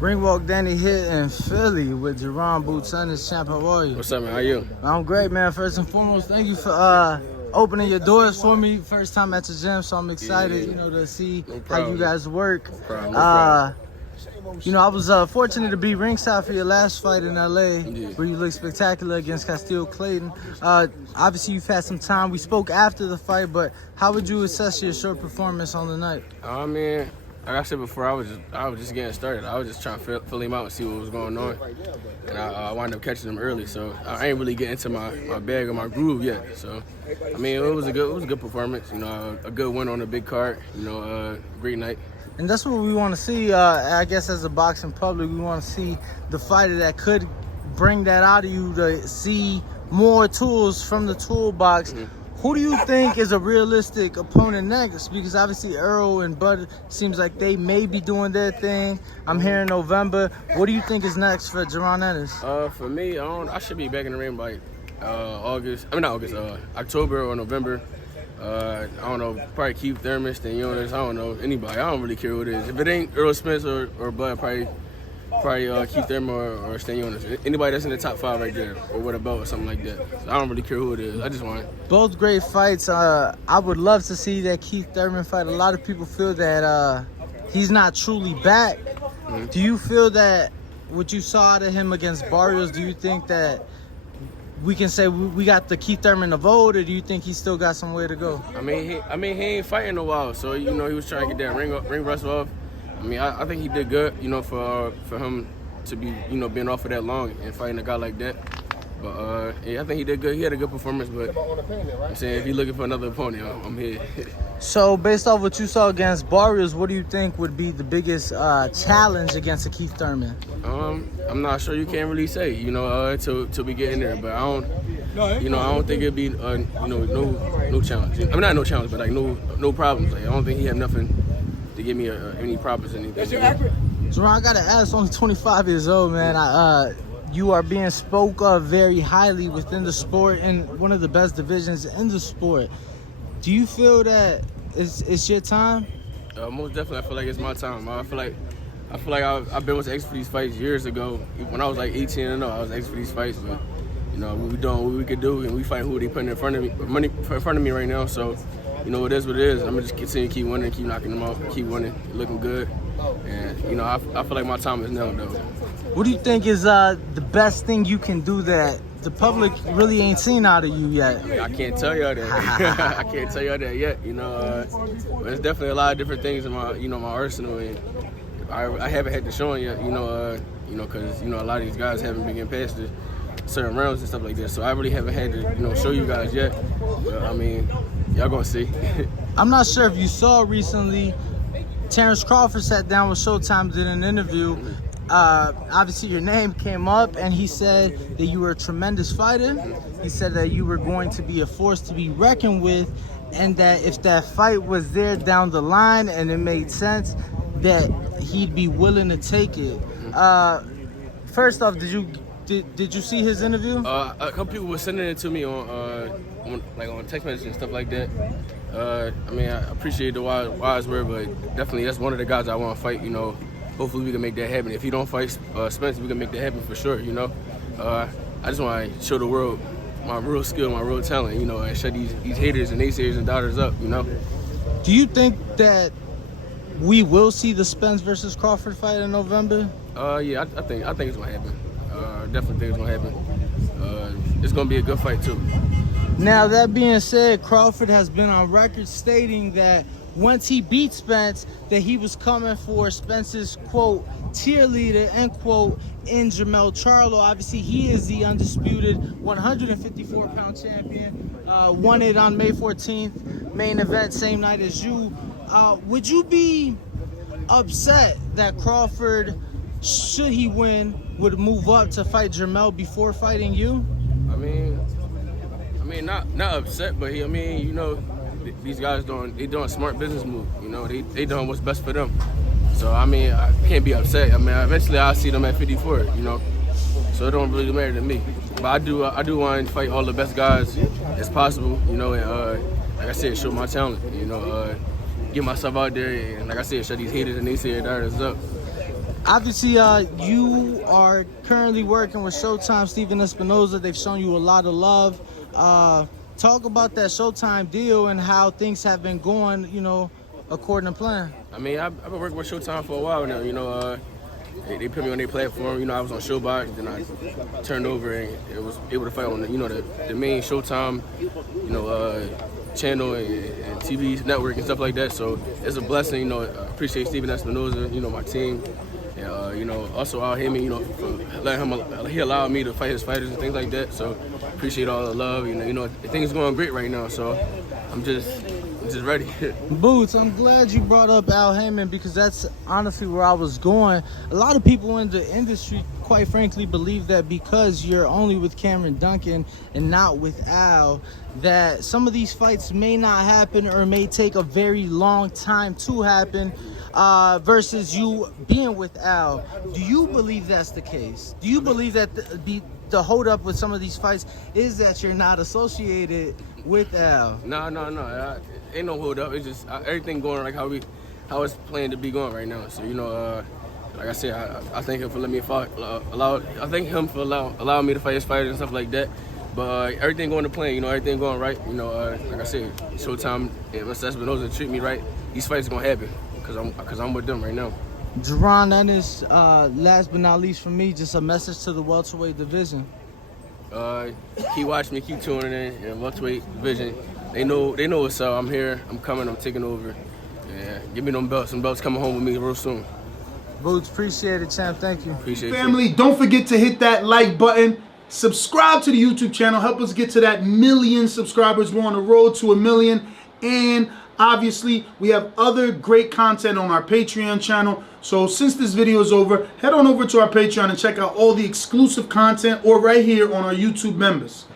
Ringwalk Danny hit in Philly with Jaron Ennis, champ. How are you? What's up, man? How you? I'm great, man. First and foremost, thank you for opening your doors for me. First time at the gym, so I'm excited, to see how you guys work. No problem. I was fortunate to be ringside for your last fight in LA, where you looked spectacular against Castillo Clayton. Obviously, you've had some time. We spoke after the fight, but how would you assess your short performance on the night? I mean, like I said before, I was just getting started. I was just trying to fill him out and see what was going on, and I wound up catching him early. So I ain't really getting into my bag or my groove yet. So I mean, it was a good performance. A good win on a big card. Great night. And that's what we want to see. I guess as a boxing public, we want to see the fighter that could bring that out of you, to see more tools from the toolbox. Who do you think is a realistic opponent next? Because obviously Earl and Bud seems like they may be doing their thing. I'm here in November. What do you think is next for Jaron Ennis? For me, I should be back in the ring by October or November. I don't know, probably Keith Thurman, Stanionis, I don't know, anybody. I don't really care who it is. If it ain't Earl Spence or Bud, probably Keith Thurman or Stanionis. Anybody that's in the top 5 right there, or with a belt or something like that. So I don't really care who it is. I just want it. Both great fights. I would love to see that Keith Thurman fight. A lot of people feel that he's not truly back. Do you feel that what you saw out of him against Barrios, do you think that we can say we got the Keith Thurman of old, or do you think he still got some way to go? I mean, he ain't fighting in a while, so he was trying to get that ring rust off. I mean, I think he did good, for him to be, being off for that long and fighting a guy like that. But I think he did good. He had a good performance, but I'm saying if you're looking for another opponent, I'm here. So based off what you saw against Barrios, what do you think would be the biggest challenge against a Keith Thurman? I'm not sure. You can't really say, till we get in there. But I don't think it'd be no challenge. I mean, not no challenge, but like no problems. Like I don't think he had nothing to give me any problems or anything. Jaron, I gotta ask, only 25 years old, man. You are being spoke of very highly within the sport, in one of the best divisions in the sport. Do you feel that it's your time? Most definitely, I feel like it's my time. I feel like I've been with X for these fights years ago. When I was like 18 and 0, I was X for these fights. But we doing what we could do, and we fight who they putting in front of me right now. So it is what it is. I'm gonna just continue to keep winning, keep knocking them out, keep winning, looking good. And I feel like my time is now, though. What do you think is the best thing you can do that the public really ain't seen out of you yet? I can't tell y'all that. I can't tell y'all that yet. But there's definitely a lot of different things in my my arsenal, and I haven't had to show them yet. Because a lot of these guys haven't been getting past the certain rounds and stuff like that. So I really haven't had to show you guys yet. But I mean, y'all gonna see. I'm not sure if you saw recently, Terrence Crawford sat down with Showtime, did an interview. Obviously your name came up, and he said that you were a tremendous fighter. He said that you were going to be a force to be reckoned with, and that if that fight was there down the line and it made sense, that he'd be willing to take it. First off, did you see his interview? A couple people were sending it to me on text messages and stuff like that. I mean, I appreciate the wise word, but definitely that's one of the guys I want to fight. Hopefully we can make that happen. If he don't fight Spence, we can make that happen for sure. I just want to show the world my real skill, my real talent. And shut these haters and naysayers and doubters up. Do you think that we will see the Spence versus Crawford fight in November? Yeah, I think it's gonna happen. Definitely think it's gonna happen. It's gonna be a good fight too. Now that being said, Crawford has been on record stating that once he beat Spence, that he was coming for Spence's, quote, cheerleader, end quote, in Jermell Charlo. Obviously, he is the undisputed 154-pound champion. Won it on May 14th, main event, same night as you. Would you be upset that Crawford, should he win, would move up to fight Jermell before fighting you? I mean, not upset, but these guys doing a smart business move. They doing what's best for them. So I mean, I can't be upset. I mean, eventually I'll see them at 54. So it don't really matter to me. But I do want to fight all the best guys as possible. And like I said, show my talent. Get myself out there, and like I said, shut these haters and naysayers up. Obviously, you are currently working with Showtime, Steven Espinoza. They've shown you a lot of love. Talk about that Showtime deal and how things have been going, you know, according to plan. I mean, I've been working with Showtime for a while now. You know, they put me on their platform. You know, I was on Showbox, then I turned over and it was able to fight on the main Showtime, channel and TV network and stuff like that. So it's a blessing. You know, I appreciate Steven Espinoza, you know, my team. And, also Al Heyman, you know, for letting him, he allowed me to fight his fighters and things like that. So appreciate all the love. You know, things going great right now. So I'm just ready. Boots, I'm glad you brought up Al Heyman because that's honestly where I was going. A lot of people in the industry, quite frankly, believe that because you're only with Cameron Duncan and not with Al, that some of these fights may not happen or may take a very long time to happen. Versus you being with Al. Do you believe that's the case? Do you believe that the hold up with some of these fights is that you're not associated with Al? No. Ain't no hold up. It's just everything going like how it's planned to be going right now. So, like I said, I thank him for letting me fight. I thank him for allowing me to fight his fighters and stuff like that. But everything going to plan, everything going right. Like I said, Showtime and Mr. Espinoza treat me right. These fights are gonna happen. Because I'm with them right now. Jaron Ennis, last but not least for me, just a message to the welterweight division. Keep watching me, keep tuning in welterweight division. They know what's up. I'm here, I'm coming, I'm taking over. Yeah, give me them belts. Some belts coming home with me real soon. Boots, appreciate it, champ. Thank you. Appreciate it. Family, don't forget to hit that like button. Subscribe to the YouTube channel. Help us get to that 1 million subscribers. We're on the road to 1 million. And obviously, we have other great content on our Patreon channel. So since this video is over, head on over to our Patreon and check out all the exclusive content or right here on our YouTube members.